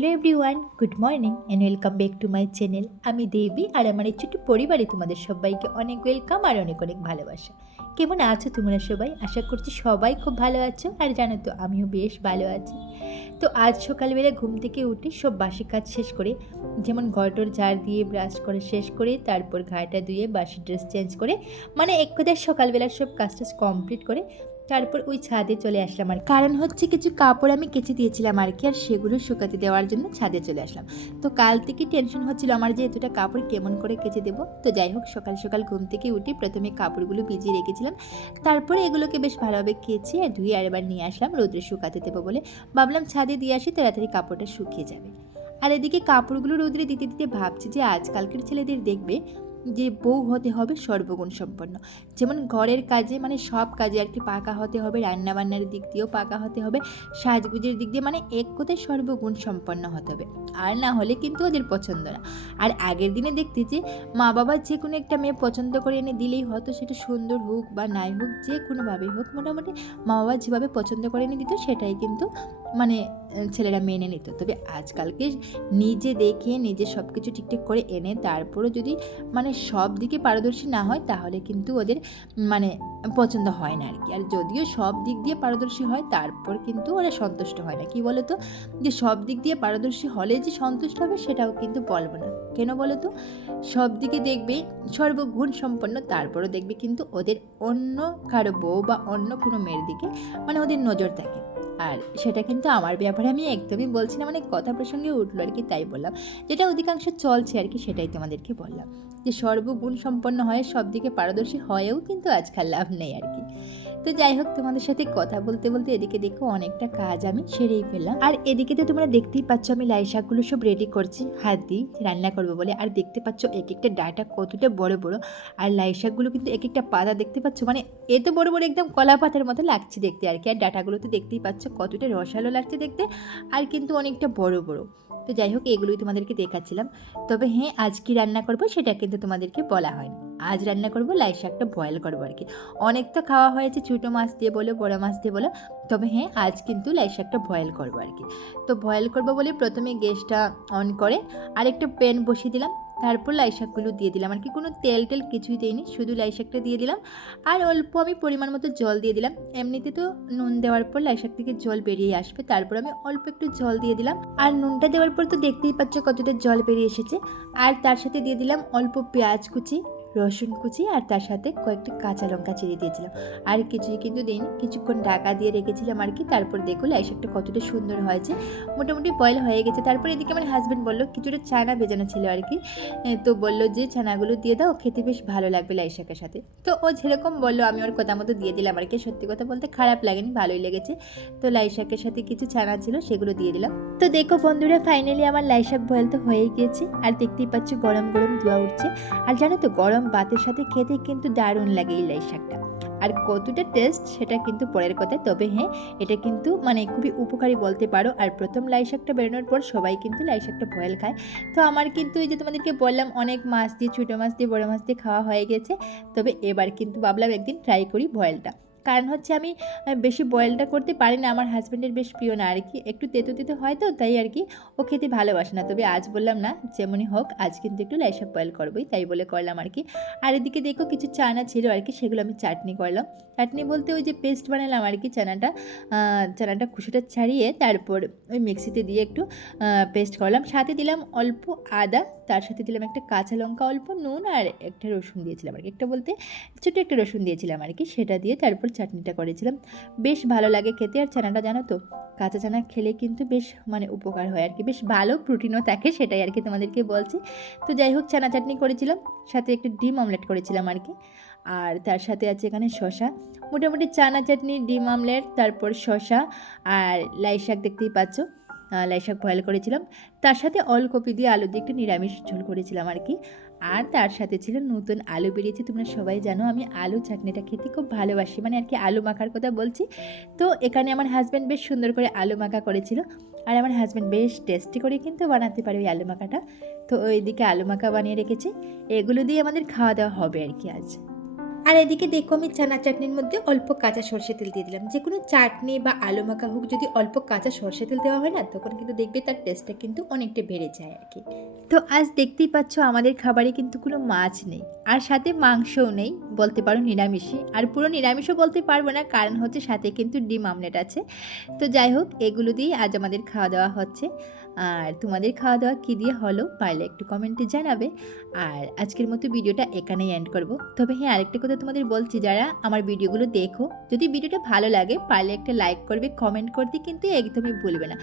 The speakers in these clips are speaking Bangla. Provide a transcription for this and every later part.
Hello everyone good morning and welcome back to my channel আমি দেবী আর আমার এই ছোট্ট পরিবারে তোমাদের সবাইকে অনেক ওয়েলকাম আর অনেক অনেক ভালোবাসা। কেমন আছো তোমরা সবাই? আশা করছি সবাই খুব ভালো আছো আর জানো তো আমিও বেশ ভালো আছি। তো আজ সকালবেলা ঘুম থেকে উঠে সব বাসি কাজ শেষ করে, যেমন ঘরটর ঝাড় দিয়ে ব্রাশ করে শেষ করে, তারপর ঘাটা ধুয়ে বাসি ড্রেস চেঞ্জ করে মানে এক কথায় সকালবেলা সব কাজ টাজ কমপ্লিট করে তারপর ওই ছাদে চলে আসলাম আর কারণ হচ্ছে কিছু কাপড় আমি কেচে দিয়েছিলাম আর কি, আর সেগুলো শুকাতে দেওয়ার জন্য ছাদে চলে আসলাম। তো কাল থেকে টেনশন হচ্ছিল আমার যে এতটা কাপড় কেমন করে কেচে দেবো। তো যাই হোক, সকাল সকাল ঘুম থেকে উঠে প্রথমে কাপড়গুলো ভিজিয়ে রেখেছিলাম। তারপরে এগুলোকে বেশ ভালোভাবে কেচে আর ধুয়ে আর এবার নিয়ে আসলাম রোদ্রে শুকাতে দেবো বলে। ভাবলাম ছাদে দিয়ে আসি, তাড়াতাড়ি কাপড়টা শুকিয়ে যাবে। আর এদিকে কাপড়গুলো রোদ্রে দিতে দিতে ভাবছি যে আজকালকার ছেলেদের দেখবে যে বউ হতে হবে সর্বগুণ সম্পন্ন। যেমন ঘরের কাজে মানে সব কাজে আর কি পাকা হতে হবে, রান্নাবান্নার দিক দিয়েও পাকা হতে হবে, সাজগুজের দিক দিয়ে মানে এক কথায় সর্বগুণ সম্পন্ন হতে হবে। আর না হলে কিন্তু ওদের পছন্দ না। আর আগের দিনে দেখতে যে মা বাবা যে কোনো একটা মেয়ে পছন্দ করে এনে দিলেই হয়তো সেটা সুন্দর হোক বা নাই হোক, যে কোনোভাবেই হোক, মোটামুটি মা বাবা যেভাবে পছন্দ করে এনে দিত, সেটাই কিন্তু মানে ছেলেরা মেনে নিত। তবে আজকালকে নিজে দেখে, নিজে সব কিছু ঠিকঠাক করে এনে তারপরও যদি মানে সব দিকে পারদর্শী না হয়, তাহলে কিন্তু ওদের মানে পছন্দ হয় না আর কি আর যদিও সব দিক দিয়ে পারদর্শী হয়, তারপর কিন্তু ওরা সন্তুষ্ট হয় না। কি বলো তো যে সব দিক দিয়ে পারদর্শী হলে যে সন্তুষ্ট হবে, সেটাও কিন্তু বলব না। কেন বলো তো সব দিকে দেখবে সর্বগুণ সম্পন্ন, তারপরও দেখবে কিন্তু ওদের অন্য কারও বউ বা অন্য কোনো মেয়ের দিকে মানে ওদের নজর থাকে। আর সেটা কিন্তু আমার ব্যাপারে আমি একদমই বলছি না মানে কথা প্রসঙ্গে উঠল আর কি, তাই বললাম। যেটা অধিকাংশ চলছে আর কি, সেটাই তোমাদেরকে বললাম। যে সর্বগুণ সম্পন্ন হয় সব দিকে পারদর্শী হয়েও কিন্তু আজকাল লাভ নেই আর কি। তো যাই হোক, তোমাদের সাথে কথা বলতে বলতে এদিকে দেখো অনেকটা কাজ আমি সেরেই ফেললাম। আর এদিকে তো তোমরা দেখতেই পাচ্ছ আমি লাই শাকগুলো সব রেডি করছি, হাত দিয়ে রান্না করব বলে। আর দেখতে পাচ্ছ এক একটা ডাটা কতটা বড় বড়। আর লাই শাকগুলো কিন্তু এক একটা পাতা দেখতে পাচ্ছ মানে এ তো বড় বড় একদম কলা পাতার মতো লাগছে দেখতে আর কি। আর ডাটাগুলো তো দেখতেই পাচ্ছ কতটা রসালো লাগছে দেখতে, আর কিন্তু অনেকটা বড় বড়। তো যাই হোক, এগুলোই তোমাদেরকে দেখাচ্ছিলাম। তবে হ্যাঁ আজ কি রান্না করব সেটা কিন্তু তোমাদেরকে বলা হয়নি। আজ রান্না করব, লাই শাকটা বয়েল করব আর কি। অনেক তো খাওয়া হয়েছে, ছোটো মাছ দিয়ে বলো, বড়ো মাছ দিয়ে বলো, তবে হ্যাঁ আজ কিন্তু লাই শাকটা বয়েল করব আর কি। তো বয়েল করব বলে প্রথমে গ্যাসটা অন করে আর একটা প্যান বসিয়ে দিলাম, তারপর লাই শাকগুলো দিয়ে দিলাম। আর কি কোনো তেল টেল কিছুই দিইনি, শুধু লাই শাকটা দিয়ে দিলাম। আর অল্প আমি পরিমাণ মতো জল দিয়ে দিলাম। এমনিতে তো নুন দেওয়ার পর লাই শাক থেকে জল বেরিয়ে আসবে, তারপর আমি অল্প একটু জল দিয়ে দিলাম। আর নুনটা দেওয়ার পর তো দেখতেই পাচ্ছ কতটা জল বেরিয়ে এসেছে। আর তার সাথে দিয়ে দিলাম অল্প পেঁয়াজ কুচি রসুন কুচি আর তার সাথে কয়েকটি কাঁচা লঙ্কা চিড়ে দিয়েছিলাম। আর কিছুই কিন্তু দিন কিছুক্ষণ ঢাকা দিয়ে রেখেছিলাম আর কি, তারপর দেখো লাই শাকটা কতটা সুন্দর হয়েছে। মোটামুটি বয়েল হয়ে গেছে। তারপর এদিকে আমার হাজব্যান্ড বলল, কিছুটা চানা ভেজানো ছিল আর কি। তো বলল যে ছানাগুলো দিয়ে দাও, খেতে বেশ ভালো লাগবে লাই শাকের সাথে। তো ও যেরকম বলল, আমি ওর কথা মতো দিয়ে দিলাম আর কি। সত্যি কথা বলতে খারাপ লাগেনি, ভালোই লেগেছে। তো লাই শাকের সাথে কিছু ছানা ছিল, সেগুলো দিয়ে দিলাম। তো দেখো বন্ধুরা ফাইনালি আমার লাই শাক বয়েল তো হয়েই গিয়েছে। আর দেখতেই পাচ্ছ গরম গরম ধোয়া উঠছে। আর জানো তো, গরম ভাতের সাথে খেতে কিন্তু দারুণ লাগে ইলাই লাই শাকটা। আর কতটা টেস্ট সেটা কিন্তু পরের কথা। তবে হ্যাঁ এটা কিন্তু মানে খুবই উপকারী বলতে পারো। আর প্রথম লাই শাকটা বেরোনোর পর সবাই কিন্তু লাই শাকটা বয়েল খায়। তো আমার কিন্তু এই যে তোমাদেরকে বললাম, অনেক মাছ দিয়ে, ছোটো মাছ দিয়ে, বড়ো মাছ দিয়ে খাওয়া হয়ে গেছে। তবে এবার কিন্তু ভাবলাম একদিন ট্রাই করি বয়েলটা কারণ হচ্ছে আমি বেশি বয়েলটা করতে পারি না। আমার হাজব্যান্ডের বেশ প্রিয় না। আর কি, একটু তেতো তেতো হয় তো, তাই আর কি, ও খেতে ভালোবাসে না। তবে আজ বললাম না, যেমনই হোক, আজ কিন্তু একটু লাই বয়েল করবোই, তাই বলে করলাম আর কি। আর এদিকে দেখো কিছু চানা ছিল আর কি, সেগুলো আমি চাটনি করলাম। চাটনি বলতে ওই যে পেস্ট বানালাম আর কি চানাটা চানাটা খুশিটা ছাড়িয়ে তারপর ওই মিক্সিতে দিয়ে একটু পেস্ট করলাম। সাথে দিলাম অল্প আদা, তার সাথে দিলাম একটা কাঁচা লঙ্কা, অল্প নুন আর একটা রসুন দিয়েছিলাম আর কি। একটা বলতে ছোটো একটা রসুন দিয়েছিলাম আর কি, সেটা দিয়ে তারপর চাটনিটা করেছিলাম। বেশ ভালো লাগে খেতে। আর চানাটা জানো তো, কাঁচা চানা খেলে কিন্তু বেশ মানে উপকার হয় আর কি বেশ ভালো প্রোটিনও থাকে, সেটাই আর কি তোমাদেরকে বলছি। তো যাই হোক চানা চাটনি করেছিলাম, সাথে একটু ডিম অমলেট করেছিলাম আর কি আর তার সাথে আছে এখানে শশা মোটামুটি চানা চাটনি, ডিম অমলেট, তারপর শশা আর লাই শাক দেখতেই পাচ্ছ। লাই শাক বয়েল করেছিলাম। তার সাথে অলকপি দিয়ে আলু দিয়ে একটু নিরামিষ ঝোল করেছিলাম আর কি আর তার সাথে ছিল নতুন আলু বেরিয়েছে, তোমরা সবাই জানো। আমি আলু চাটনিটা খেতে খুব ভালোবাসি মানে আর কি আলু মাখার কথা বলছি। তো এখানে আমার হাজব্যান্ড বেশ সুন্দর করে আলু মাখা করেছিল। আর আমার হাজব্যান্ড বেশ টেস্টি করে কিন্তু বানাতে পারে ওই আলু মাখাটা। তো ওইদিকে আলু মাখা বানিয়ে রেখেছি। এগুলো দিয়ে আমাদের খাওয়া দাওয়া হবে আর কি আজ। আর এদিকে দেখো আমি চানা চাটনির মধ্যে অল্প কাঁচা সর্ষে তেল দিয়ে দিলাম। যে কোনো চাটনি বা আলু মাখা হোক, যদি অল্প কাঁচা সর্ষে তেল দেওয়া হয় না, তখন কিন্তু দেখবে তার টেস্টটা কিন্তু অনেকটা বেড়ে যায় আর কি। তো আজ দেখতেই পাচ্ছ আমাদের খাবারে কিন্তু কোনো মাছ নেই, আর সাথে মাংসও নেই, বলতে পারো নিরামিষই। আর পুরো নিরামিষও বলতে পারব না, কারণ হচ্ছে সাথে কিন্তু ডিম আমলেট আছে। তো যাই হোক, এগুলো দিয়েই আজ আমাদের খাওয়া দাওয়া হচ্ছে। আর তোমাদের খাওয়া দাওয়া কী দিয়ে হলো, পারলে একটু কমেন্টে জানাবে। আর আজকের মতো ভিডিওটা এখানেই এন্ড করব। তবে হ্যাঁ আরেকটা কথা তোমাদের বলছি, যারা আমার ভিডিওগুলো দেখো, যদি ভিডিওটা ভালো লাগে, পারলে একটা লাইক করবে কমেন্ট করতে কিন্তু একদমই ভুলবে না।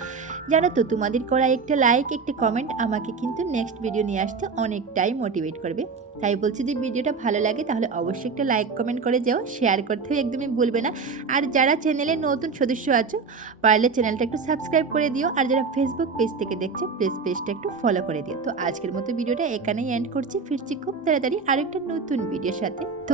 জানো তো, তোমাদের করা একটা লাইক একটা কমেন্ট আমাকে কিন্তু নেক্সট ভিডিও নিয়ে আসতে অনেকটাই মোটিভেট করবে। তাই বলছি, যদি ভিডিওটা ভালো লাগে, তাহলে অবশ্যই একটা লাইক কমেন্ট করে যাও শেয়ার করতেও একদমই ভুলবে না। আর যারা চ্যানেলে নতুন সদস্য আছো, পারলে চ্যানেলটা একটু সাবস্ক্রাইব করে দিও, আর যারা ফেসবুক পেজ থেকে দেখছ প্লিজ পেজটা একটু ফলো করে দিও। তো আজকের মতো ভিডিওটা এখানেই এন্ড করছি। ফিরছি খুব তাড়াতাড়ি আরেকটা নতুন ভিডিওর সাথে। তো